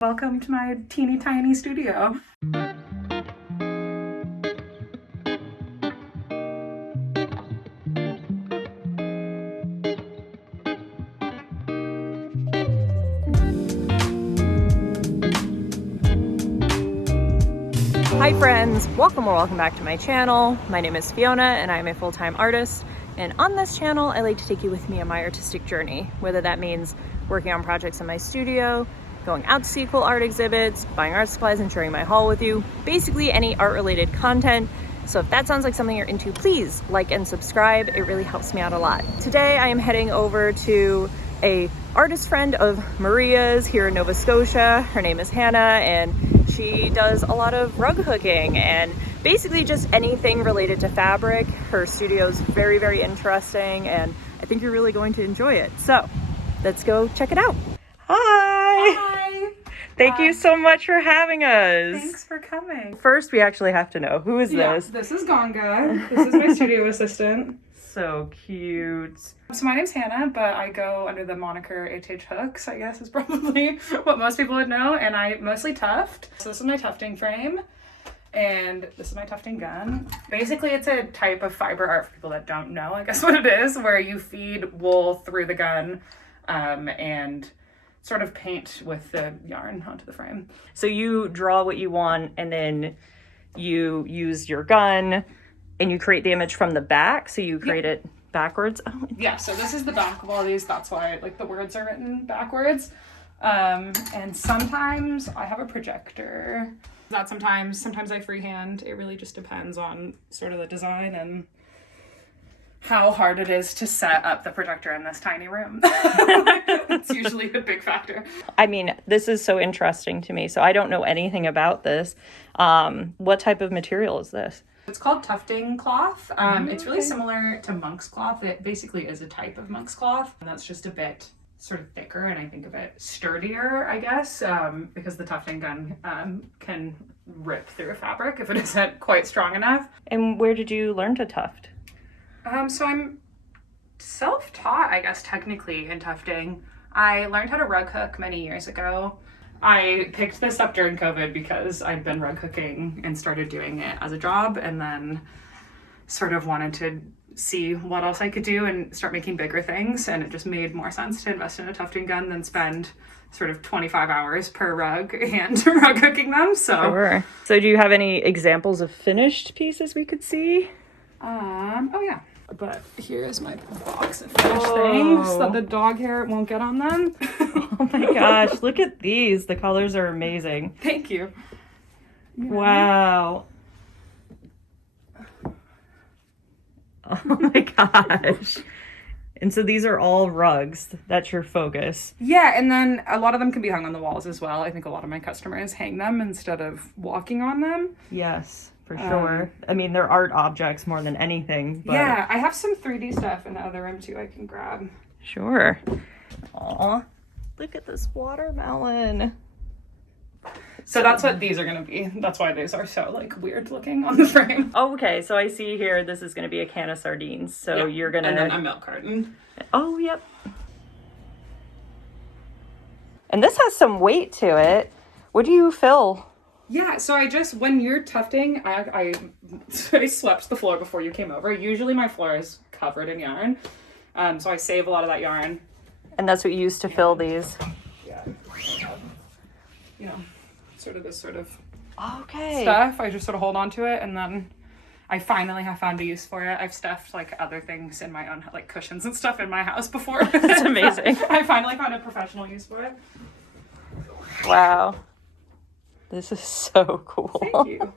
Welcome to my teeny tiny studio. Hi friends, welcome back to my channel. My name is Fiona and I'm a full-time artist, and on this channel I like to take you with me on my artistic journey, whether that means working on projects in my studio, going out to see cool art exhibits, buying art supplies and sharing my haul with you, basically any art related content. So if that sounds like something you're into, please like and subscribe. It really helps me out a lot. Today I am heading over to a artist friend of Maria's here in Nova Scotia. Her name is Hanna and she does a lot of rug hooking and basically just anything related to fabric. Her studio is very, very interesting and I think you're really going to enjoy it. So let's go check it out. Hi! Hi! Thank you so much for having us. Thanks for coming. First, we actually have to know, who is this? This is Ganga. This is my studio assistant. So cute. So my name's Hanna, but I go under the moniker H.H.HOOKS, I guess is probably what most people would know, and I mostly tuft. So this is my tufting frame, and this is my tufting gun. Basically, it's a type of fiber art for people that don't know, I guess what it is, where you feed wool through the gun and sort of paint with the yarn onto the frame. So you draw what you want and then you use your gun and you create the image from the back. So you create it backwards. Oh, yeah, so this is the back of all these. That's why like the words are written backwards. And sometimes I have a projector. Sometimes I freehand. It really just depends on sort of the design and how hard it is to set up the projector in this tiny room. That's usually the big factor. I mean, this is so interesting to me. So I don't know anything about this. What type of material is this? It's called tufting cloth. It's really similar to monk's cloth. It basically is a type of monk's cloth. And that's just a bit sort of thicker and I think a bit sturdier, I guess, because the tufting gun can rip through a fabric if it isn't quite strong enough. And where did you learn to tuft? So I'm self-taught, I guess, technically in tufting. I learned how to rug hook many years ago. I picked this up during COVID because I'd been rug hooking and started doing it as a job and then sort of wanted to see what else I could do and start making bigger things. And it just made more sense to invest in a tufting gun than spend sort of 25 hours per rug and rug hooking them. So do you have any examples of finished pieces we could see? Oh yeah. But here's my box of finished things so that the dog hair won't get on them. Oh my gosh, look at these. The colors are amazing. Thank you. Wow. Oh my gosh. And so these are all rugs. That's your focus. Yeah, and then a lot of them can be hung on the walls as well. I think a lot of my customers hang them instead of walking on them. Yes, for sure. I mean, they're art objects more than anything. But... yeah, I have some 3D stuff in the other room too I can grab. Sure. Aw, look at this watermelon. So that's what these are going to be. That's why these are so like weird looking on the frame. Oh, okay, so I see here this is going to be a can of sardines. So you're going to... and then a milk carton. Oh, yep. And this has some weight to it. What do you fill? Yeah, so when you're tufting, I swept the floor before you came over. Usually my floor is covered in yarn. So I save a lot of that yarn. And that's what you use to fill these? Yeah. You know, sort of this sort of okay stuff. I just sort of hold on to it and then I finally have found a use for it. I've stuffed like other things in my own, like cushions and stuff in my house before. That's amazing. I finally found a professional use for it. Wow. This is so cool. Thank you.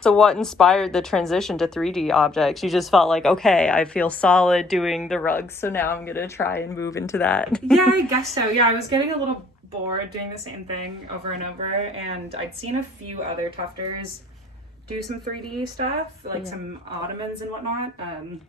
So what inspired the transition to 3D objects? You just felt like, okay, I feel solid doing the rugs, so now I'm going to try and move into that. Yeah, I guess so. Yeah, I was getting a little bored doing the same thing over and over, and I'd seen a few other tufters do some 3D stuff, like some ottomans and whatnot. I'm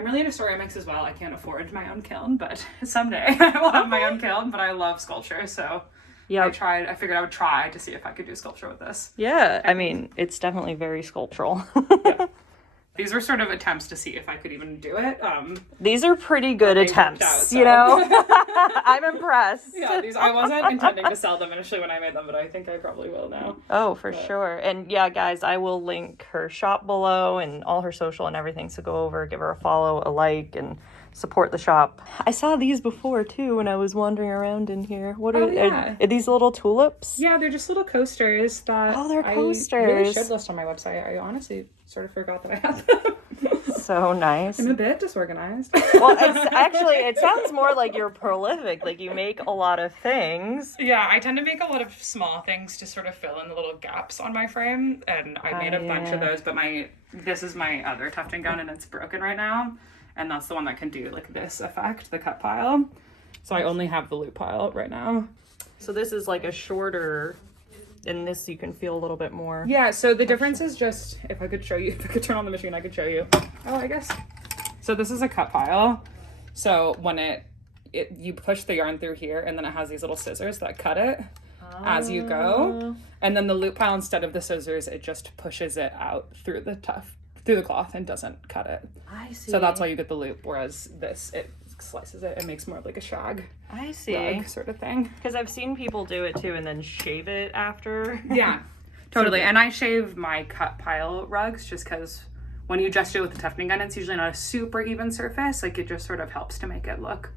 really into ceramics as well. I can't afford my own kiln, but someday I will have my own kiln, but I love sculpture, so... yeah, I figured I would try to see if I could do sculpture with this. Yeah, I mean, it's definitely very sculptural. Yeah. These were sort of attempts to see if I could even do it. These are pretty good attempts, out, so. you know? I'm impressed. Yeah, I wasn't intending to sell them initially when I made them, but I think I probably will now. Oh, for sure. And yeah, guys, I will link her shop below and all her social and everything. So go over, give her a follow, a like, and support the shop. I saw these before too when I was wandering around in here. What are these little tulips? Yeah, they're just little coasters that they're coasters. I really should list on my website. I honestly sort of forgot that I had them. So nice. I'm a bit disorganized. Well, it sounds more like you're prolific. Like you make a lot of things. Yeah, I tend to make a lot of small things to sort of fill in the little gaps on my frame, and I made a bunch of those. But this is my other tufting gun, and it's broken right now, and that's the one that can do like this effect, the cut pile. So I only have the loop pile right now. So this is like a shorter. In this you can feel a little bit more. Yeah, so the difference is just, if I could turn on the machine, I could show you. Oh, I guess. So this is a cut pile. So when you push the yarn through here, and then it has these little scissors that cut it as you go. And then the loop pile, instead of the scissors, it just pushes it out through the cloth and doesn't cut it. I see. So that's why you get the loop, whereas this, it slices it and makes more of like a shag rug sort of thing. Because I've seen people do it too and then shave it after. Yeah, totally. And I shave my cut pile rugs just because when you just do it with the tufting gun, it's usually not a super even surface. Like it just sort of helps to make it look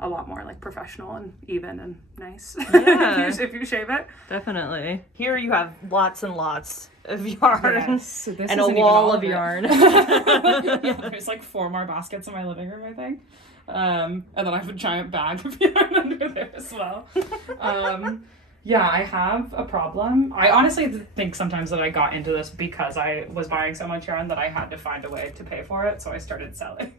a lot more like professional and even and nice. Yeah. if you shave it. Definitely. Here you have lots and lots of yarn. Yes. So this and a wall of yarn. Yeah, there's like 4 more baskets in my living room, I think. And then I have a giant bag of yarn under there as well. Yeah, I have a problem. I honestly think sometimes that I got into this because I was buying so much yarn that I had to find a way to pay for it, so I started selling.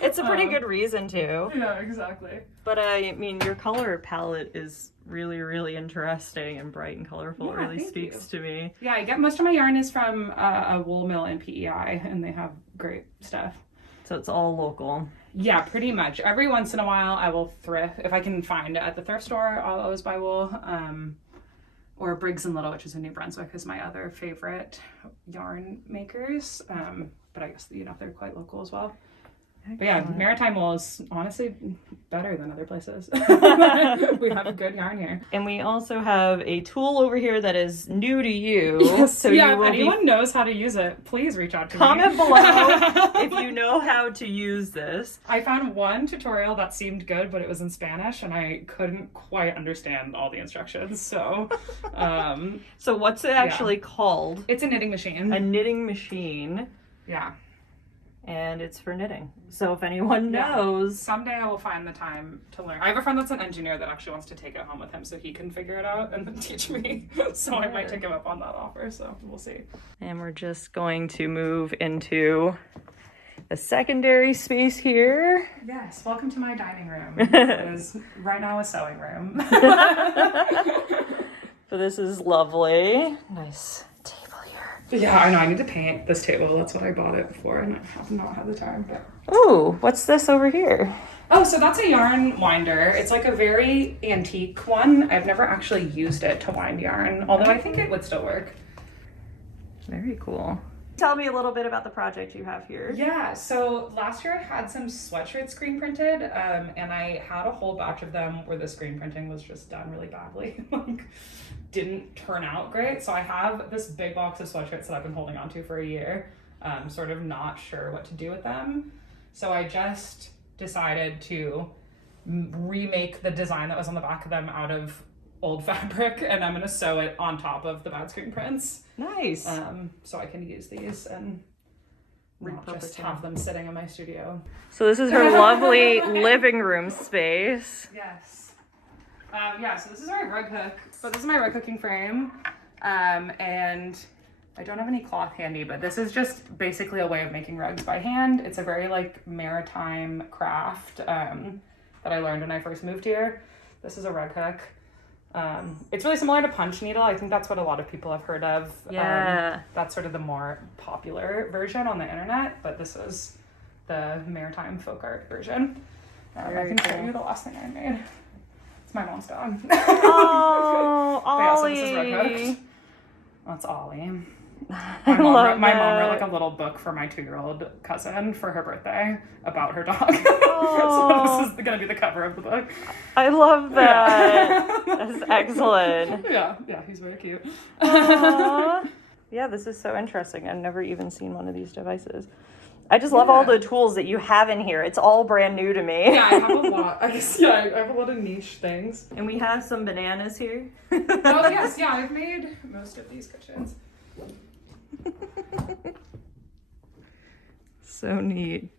It's a pretty good reason to. Yeah, exactly. But I mean, your color palette is really, really interesting and bright and colorful. It really speaks to me. Yeah, I get most of my yarn is from a wool mill in PEI, and they have great stuff. So it's all local. Yeah, pretty much. Every once in a while, I will thrift. If I can find it at the thrift store, I'll always buy wool. Or Briggs & Little, which is in New Brunswick, is my other favorite yarn makers. But I guess, they're quite local as well. Excellent. But yeah, maritime wool is honestly better than other places. We have a good yarn here. And we also have a tool over here that is new to you. Yes. So yeah, if anyone knows how to use it, please reach out to me. Comment below if you know how to use this. I found one tutorial that seemed good, but it was in Spanish, and I couldn't quite understand all the instructions. So, so what's it actually called? It's a knitting machine. A knitting machine. Yeah. And it's for knitting. So if anyone knows. Someday I will find the time to learn. I have a friend that's an engineer that actually wants to take it home with him so he can figure it out and then teach me. So I might take him up on that offer. So we'll see. And we're just going to move into the secondary space here. Yes. Welcome to my dining room. It is right now a sewing room. So this is lovely. Nice. Yeah, I know. I need to paint this table. That's what I bought it for, and I have not had the time. But... Ooh, what's this over here? Oh, so that's a yarn winder. It's like a very antique one. I've never actually used it to wind yarn, although I think it would still work. Very cool. Tell me a little bit about the project you have here. Yeah, so last year I had some sweatshirts screen printed, and I had a whole batch of them where the screen printing was just done really badly. Didn't turn out great. So I have this big box of sweatshirts that I've been holding on to for a year, sort of not sure what to do with them. So I just decided to remake the design that was on the back of them out of old fabric, and I'm gonna sew it on top of the bad screen prints. Nice. So I can use these and not just have them sitting in my studio. So this is her lovely living room space. Yes. Yeah, so this is our rug hook. So this is my rug hooking frame. And I don't have any cloth handy, but this is just basically a way of making rugs by hand. It's a very like maritime craft that I learned when I first moved here. This is a rug hook. It's really similar to punch needle. I think that's what a lot of people have heard of. Yeah. That's sort of the more popular version on the internet, but this is the maritime folk art version. I can show you the last thing I made. It's my mom's dog. Oh, Ollie. Yeah, so this is rug hooked. That's Ollie. My mom wrote like a little book for my 2-year-old cousin for her birthday about her dog. So this is gonna be the cover of the book. I love that. That's excellent. Yeah, he's very cute. Yeah, this is so interesting. I've never even seen one of these devices. I just love all the tools that you have in here. It's all brand new to me. Yeah, I have a lot. I have a lot of niche things. And we have some bananas here. Oh, yes. Yeah, I've made most of these kitchens. So neat.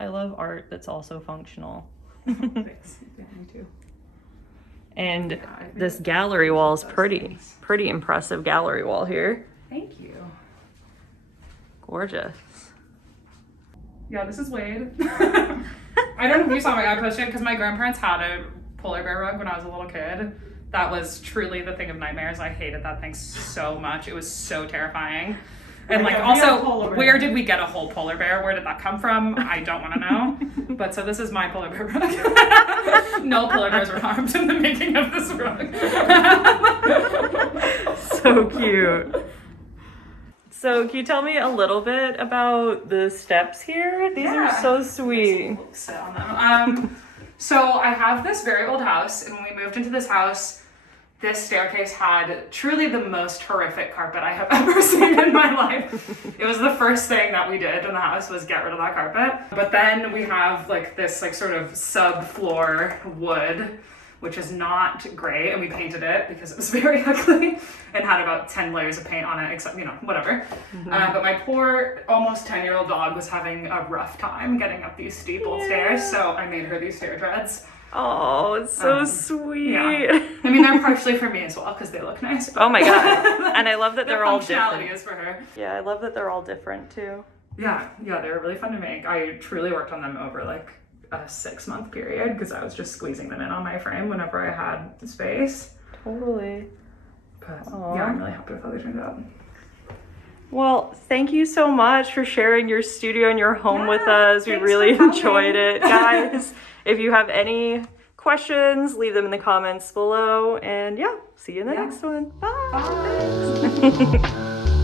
I love art that's also functional. Thanks. Yeah, me too. And this gallery wall is pretty impressive gallery wall here. Thank you. Gorgeous. Yeah, this is Wade. I don't know if you saw I posted because my grandparents had a polar bear rug when I was a little kid. That was truly the thing of nightmares. I hated that thing so much. It was so terrifying. And like, also, where did we get a whole polar bear? Where did that come from? I don't want to know. But so this is my polar bear rug. No polar bears were harmed in the making of this rug. So cute. So can you tell me a little bit about the steps here? These are so sweet. Sit on them. So I have this very old house, and when we moved into this house, this staircase had truly the most horrific carpet I have ever seen in my life. It was the first thing that we did in the house was get rid of that carpet. But then we have like this like sort of subfloor wood, which is not great, and we painted it because it was very ugly and had about 10 layers of paint on it, except, whatever. But my poor almost 10-year-old dog was having a rough time getting up these steep old stairs, so I made her these stair treads. Oh, it's so sweet. Yeah. I mean, they're partially for me as well because they look nice. Oh my god. And I love that they're all different. Functionality is for her. Yeah, I love that they're all different too. Yeah, they were really fun to make. I truly worked on them over like a 6-month period because I was just squeezing them in on my frame whenever I had the space. Totally. But yeah, I'm really happy with how they turned out. Well, thank you so much for sharing your studio and your home with us. We really enjoyed it, guys. If you have any questions, leave them in the comments below. And yeah, see you in the next one. Bye. Bye.